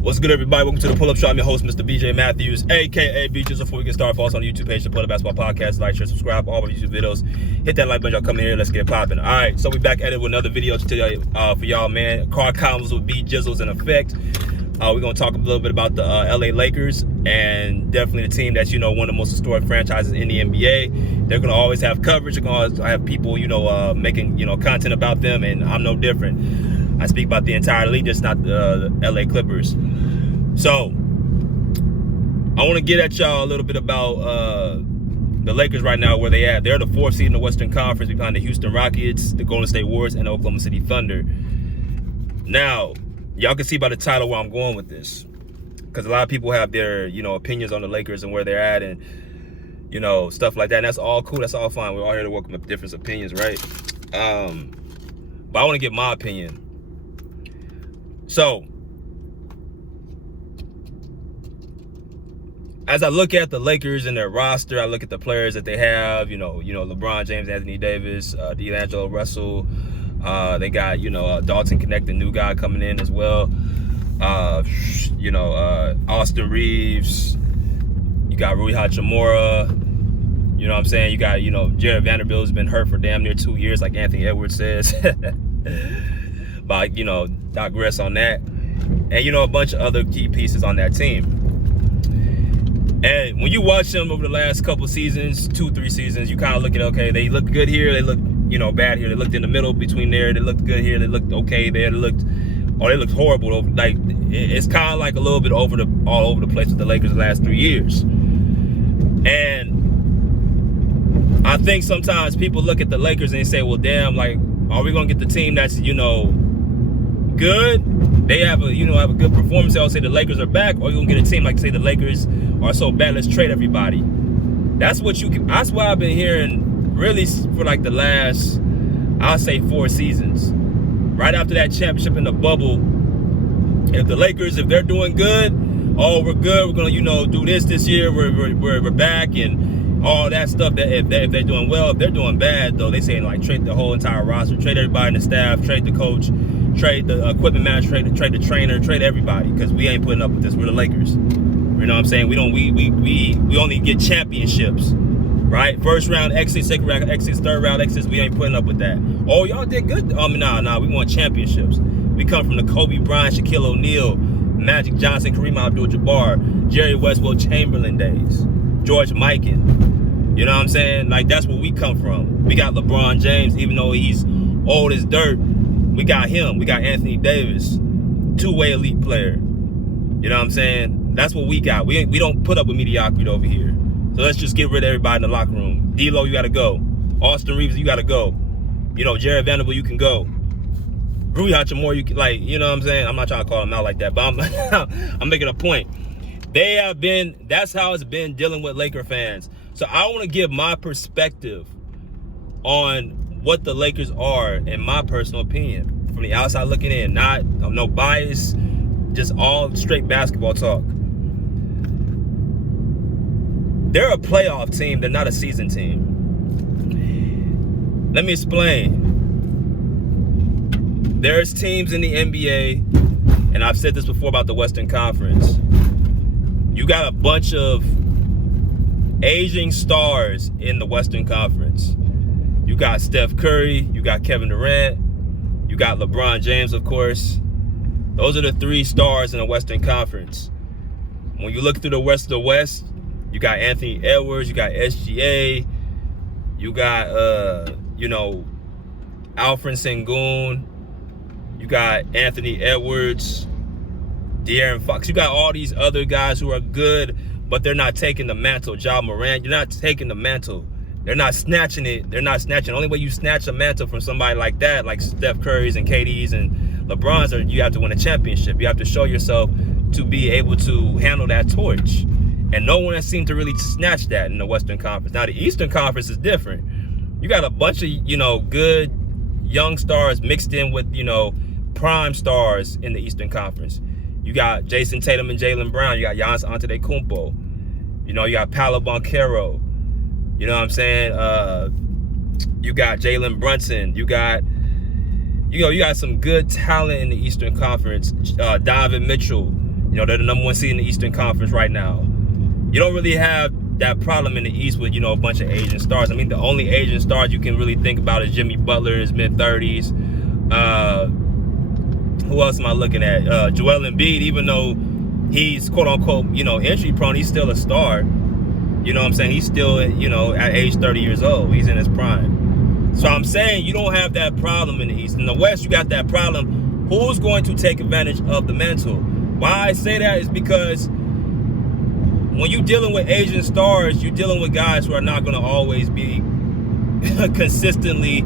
What's good, everybody? Welcome to the Pull Up Show. I'm your host, Mr. BJ Matthews, aka BJ. Before we get started, follow us on the YouTube page, the Pull Up Basketball Podcast. Like, share, subscribe, all of our YouTube videos. Hit that like button, y'all. Come in here, let's get popping. All right, so we back at it with another video to tell you for y'all, man. Car columns with B Jizzles in effect. We're gonna talk a little bit about the LA Lakers and definitely the team that's one of the most historic franchises in the NBA. They're gonna always have coverage. They're gonna always have people making content about them, and I'm no different. I speak about the entire league, just not the LA Clippers. So I want to get at y'all a little bit about the Lakers right now, where they at. They're the fourth seed in the Western Conference behind the Houston Rockets, the Golden State Warriors, and the Oklahoma City Thunder. Now, y'all can see by the title where I'm going with this, because a lot of people have their opinions on the Lakers and where they're at, and stuff like that. And that's all cool. That's all fine. We're all here to welcome up different opinions, right? But I want to get my opinion. So, as I look at the Lakers and their roster, I look at the players that they have. LeBron James, Anthony Davis, D'Angelo Russell. They got Dalton Connect, the new guy coming in as well. Austin Reeves. You got Rui Hachimura. You know what I'm saying? You got Jared Vanderbilt's been hurt for damn near 2 years, like Anthony Edwards says. But digress on that. And a bunch of other key pieces on that team. And when you watch them over the last couple seasons, 2-3 seasons, you kind of look at, okay, they look good here, they look bad here. They looked in the middle between there, they looked good here, they looked okay there, they looked horrible. Like, it's kind of like a little bit all over the place with the Lakers the last 3 years. And I think sometimes people look at the Lakers and they say, well, damn, like, are we gonna get the team that's good? They have a have a good performance. They'll say the Lakers are back, or you're gonna get a team like, say, the Lakers are so bad, let's trade everybody. That's what that's why I've been hearing really for like the last, I'll say, 4 seasons. Right after that championship in the bubble, if the Lakers, if they're doing good, oh, we're good, we're gonna do this year, we're back, and all that stuff. That if they're doing well, if they're doing bad, though, they saying like trade the whole entire roster, trade everybody in the staff, trade the coach, trade the equipment manager, trade the trainer, trade everybody, because we ain't putting up with this. We're the Lakers. You know what I'm saying? We only get championships, right? First round exits, second round exits, third round exits. We ain't putting up with that. Oh, y'all did good. Nah. We want championships. We come from the Kobe Bryant, Shaquille O'Neal, Magic Johnson, Kareem Abdul-Jabbar, Jerry West, Will Chamberlain days, George Mikan. You know what I'm saying? Like, that's where we come from. We got LeBron James, even though he's old as dirt. We got him. We got Anthony Davis, two-way elite player. You know what I'm saying? That's what we got. We don't put up with mediocrity over here. So let's just get rid of everybody in the locker room. D'Lo, you got to go. Austin Reeves, you got to go. Jared Vanderbilt, you can go. Rui Hachimura, you can, like, you know what I'm saying? I'm not trying to call him out like that, but I'm making a point. That's how it's been dealing with Laker fans. So I want to give my perspective on what the Lakers are, in my personal opinion, from the outside looking in. I'm no bias, just all straight basketball talk. They're a playoff team. They're not a season team. Let me explain. There's teams in the NBA, and I've said this before about the Western Conference. You got a bunch of aging stars in the Western Conference. You got Steph Curry, you got Kevin Durant, you got LeBron James, of course. Those are the 3 stars in the Western Conference. When you look through the rest of the West, you got Anthony Edwards, you got SGA, you got, Alfred Sengun, you got Anthony Edwards, De'Aaron Fox. You got all these other guys who are good, but they're not taking the mantle. Ja Morant, you're not taking the mantle. They're not snatching it. They're not snatching. The only way you snatch a mantle from somebody like that, like Steph Curry's and KD's and LeBron's, you have to win a championship. You have to show yourself to be able to handle that torch. And no one has seemed to really snatch that in the Western Conference. Now, the Eastern Conference is different. You got a bunch of, good young stars mixed in with, prime stars in the Eastern Conference. You got Jason Tatum and Jaylen Brown. You got Giannis Antetokounmpo. You got Paolo Banchero. You know what I'm saying? You got Jalen Brunson. You got You got some good talent in the Eastern Conference. Donovan Mitchell. You You know, they're the number 1 seed in the Eastern Conference right now. You don't really have that problem in the East with, you know, a bunch of Asian stars. I mean, the only Asian stars you can really think about is Jimmy Butler in his mid-30s. Who else am I looking at? Joel Embiid, even though he's quote-unquote, you know, injury-prone, he's still a star. You know what I'm saying? He's still, you know, at age 30 years old. He's in his prime. So I'm saying you don't have that problem in the East. In the West, you got that problem. Who's going to take advantage of the mantle? Why I say that is because when you're dealing with Asian stars, you're dealing with guys who are not going to always be consistently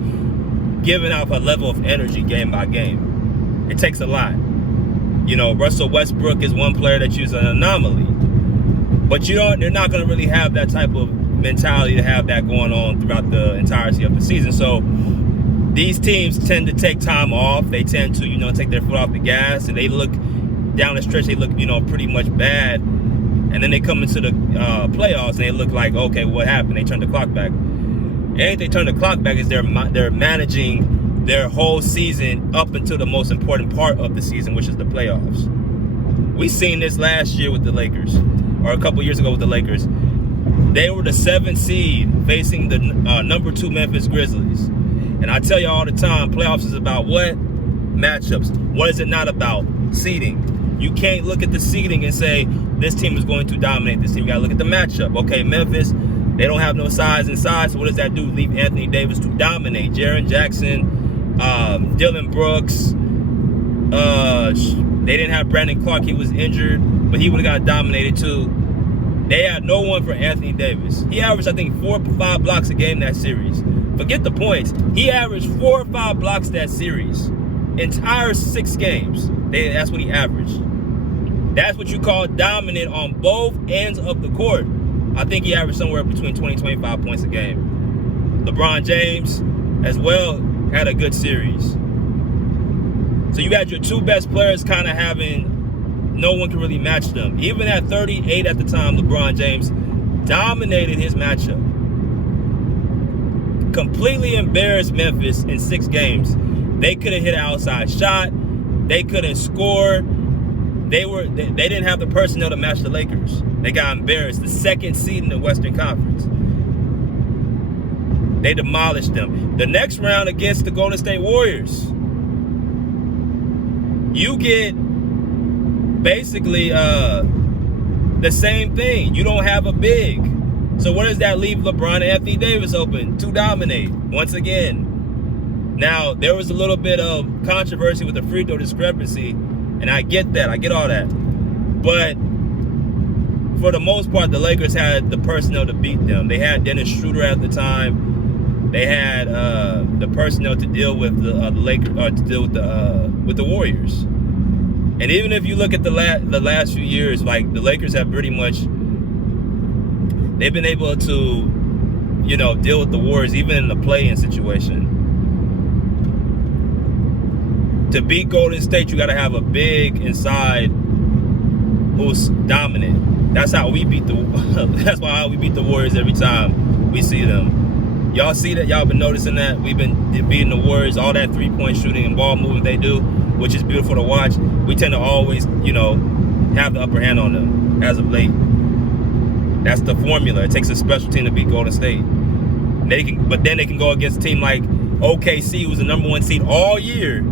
giving out a level of energy game by game. It takes a lot. You know, Russell Westbrook is one player that is an anomaly. But they're not going to really have that type of mentality to have that going on throughout the entirety of the season. So these teams tend to take time off. They tend to, you know, take their foot off the gas, and they look down the stretch, they look, you know, pretty much bad. And then they come into the playoffs and they look like, okay, what happened? They turn the clock back. And if they turn the clock back, is they're managing their whole season up until the most important part of the season, which is the playoffs. We seen this last year with the Lakers, or a couple years ago with the Lakers. They were the 7th seed facing the number 2 Memphis Grizzlies. And I tell you all the time, playoffs is about what? Matchups. What is it not about? Seeding. You can't look at the seeding and say, this team is going to dominate this team. You got to look at the matchup. Okay, Memphis, they don't have no size inside, so what does that do? Leave Anthony Davis to dominate. Jaren Jackson, Dylan Brooks. They didn't have Brandon Clark. He was injured, but he would have got dominated too. They had no one for Anthony Davis. He averaged, I think, 4 or 5 blocks a game that series. Forget the points. He averaged 4 or 5 blocks that series. Entire 6 games. That's what he averaged. That's what you call dominant on both ends of the court. I think he averaged somewhere between 20 and 25 points a game. LeBron James, as well, had a good series. So you got your 2 best players kind of having, no one can really match them. Even at 38 at the time, LeBron James dominated his matchup. Completely embarrassed Memphis in 6 games. They couldn't hit an outside shot. They couldn't score. They didn't have the personnel to match the Lakers. They got embarrassed. The 2nd seed in the Western Conference. They demolished them. The next round against the Golden State Warriors, you get basically the same thing. You don't have a big. So what does that leave LeBron and Anthony Davis open? To dominate once again. Now, there was a little bit of controversy with the free throw discrepancy, and I get that. I get all that. But for the most part, the Lakers had the personnel to beat them. They had Dennis Schroeder at the time. They had the personnel to deal with the Lakers, to deal with the Warriors. And even if you look at the last few years, like the Lakers have pretty much, they've been able to, you know, deal with the Warriors even in the play-in situation. To beat Golden State, you got to have a big inside who's dominant. That's how we beat that's how we beat the Warriors every time we see them. Y'all see that? Y'all been noticing that? We've been beating the Warriors, all that 3-point shooting and ball movement they do, which is beautiful to watch. We tend to always, you know, have the upper hand on them as of late. That's the formula. It takes a special team to beat Golden State. But then they can go against a team like OKC, who's the number 1 seed all year.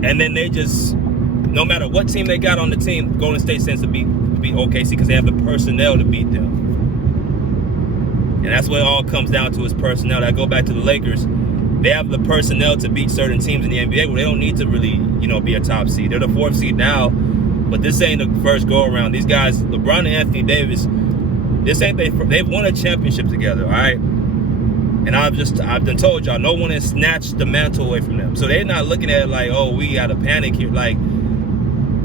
And then they just, no matter what team they got on the team, Golden State tends to beat OKC because they have the personnel to beat them. And that's what it all comes down to, is personnel. I go back to the Lakers. They have the personnel to beat certain teams in the NBA where they don't need to really, you know, be a top seed. They're the 4th seed now, but this ain't the first go around. These guys, LeBron and Anthony Davis, they've won a championship together, all right? And I've done told y'all, no one has snatched the mantle away from them. So they're not looking at it like, oh, we got to panic here. Like,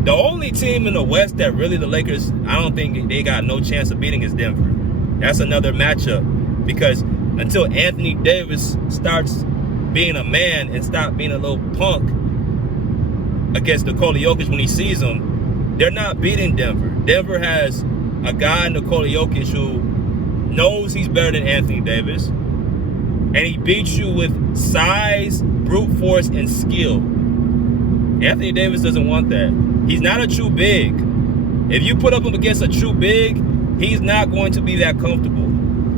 the only team in the West that really the Lakers, I don't think they got no chance of beating is Denver. That's another matchup, because until Anthony Davis starts being a man and stop being a little punk against Nikola Jokic when he sees him, they're not beating Denver. Denver has a guy, Nikola Jokic, who knows he's better than Anthony Davis, and he beats you with size, brute force, and skill. Anthony Davis doesn't want that. He's not a true big. If you put up him against a true big, he's not going to be that comfortable.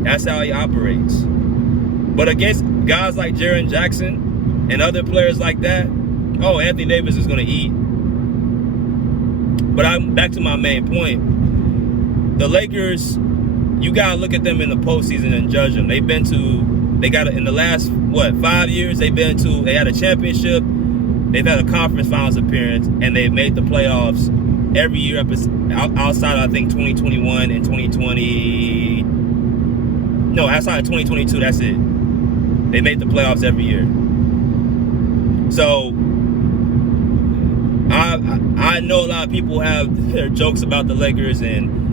That's how he operates. But against guys like Jaren Jackson and other players like that, oh, Anthony Davis is going to eat. But I'm back to my main point. The Lakers, you got to look at them in the postseason and judge them. In the last, 5 years, they had a championship, they've had a conference finals appearance, and they've made the playoffs every year outside of, I think, 2021 and 2020. No, outside of 2022, that's it. They made the playoffs every year. So, I know a lot of people have their jokes about the Lakers, and,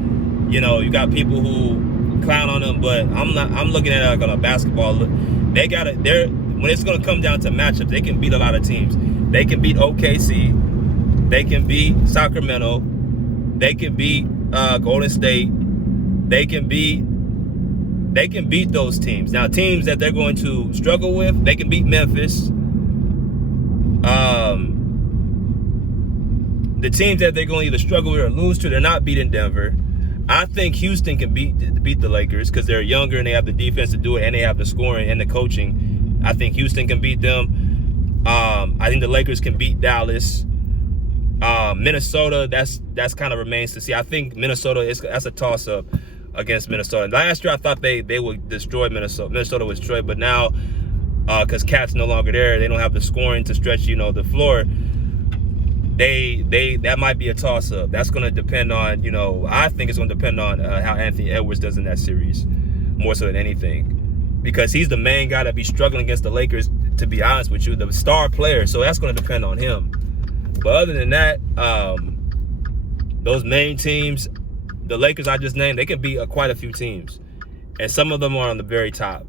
you got people who clown on them, but I'm looking at it like on a basketball. When it's going to come down to matchups, they can beat a lot of teams. They can beat OKC. They can beat Sacramento. They can beat Golden State. They can beat those teams. Now, teams that they're going to struggle with, they can beat Memphis. The teams that they're going to either struggle with or lose to, they're not beating Denver. I think Houston can beat the Lakers because they're younger and they have the defense to do it, and they have the scoring and the coaching. I think Houston can beat them. I think the Lakers can beat Dallas. Minnesota, that's kind of remains to see. I think Minnesota, that's a toss-up against Minnesota. Last year, I thought they would destroy Minnesota. Minnesota was destroyed, but now, because Cat's no longer there, they don't have the scoring to stretch, the floor. That might be a toss-up. That's going to depend on, I think it's going to depend on how Anthony Edwards does in that series, more so than anything, because he's the main guy that be struggling against the Lakers, to be honest with you, the star player. So that's going to depend on him. But other than that, those main teams, the Lakers I just named, they can beat quite a few teams, and some of them are on the very top.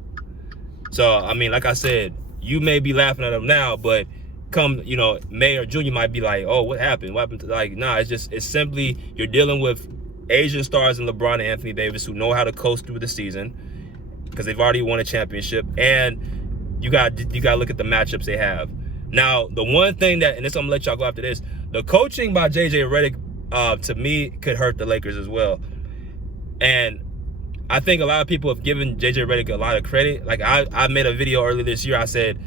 So, I mean, like I said, you may be laughing at them now, but come, May or June, you might be like, oh, what happened? What happened to, nah, it's simply, you're dealing with Asian stars in LeBron and Anthony Davis who know how to coast through the season because they've already won a championship, and you got to look at the matchups they have. Now, the one thing that, and this I'm going to let y'all go after this, the coaching by J.J. Redick, to me, could hurt the Lakers as well. And I think a lot of people have given J.J. Redick a lot of credit. Like, I made a video earlier this year. I said,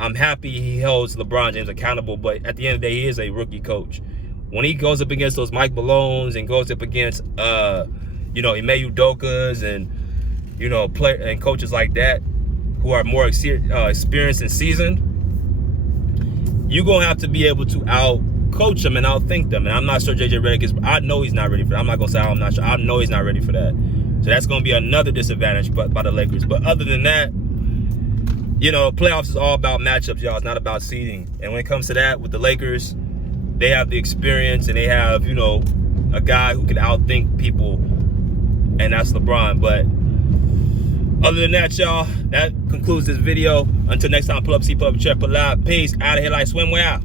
I'm happy he holds LeBron James accountable, but at the end of the day, he is a rookie coach. When he goes up against those Mike Malones and goes up against, Ime Udokas and, player and coaches like that who are more experienced and seasoned, you're going to have to be able to out-coach them and out-think them. And I'm not sure J.J. Redick is. I know he's not ready for that. I'm not going to say I'm not sure. I know he's not ready for that. So that's going to be another disadvantage by the Lakers. But other than that, playoffs is all about matchups, y'all. It's not about seeding. And when it comes to that, with the Lakers, they have the experience and they have, a guy who can out-think people, and that's LeBron. But other than that, y'all, that concludes this video. Until next time, pull up, see, pull up, check, pull out. Peace. Out of here like swimwear.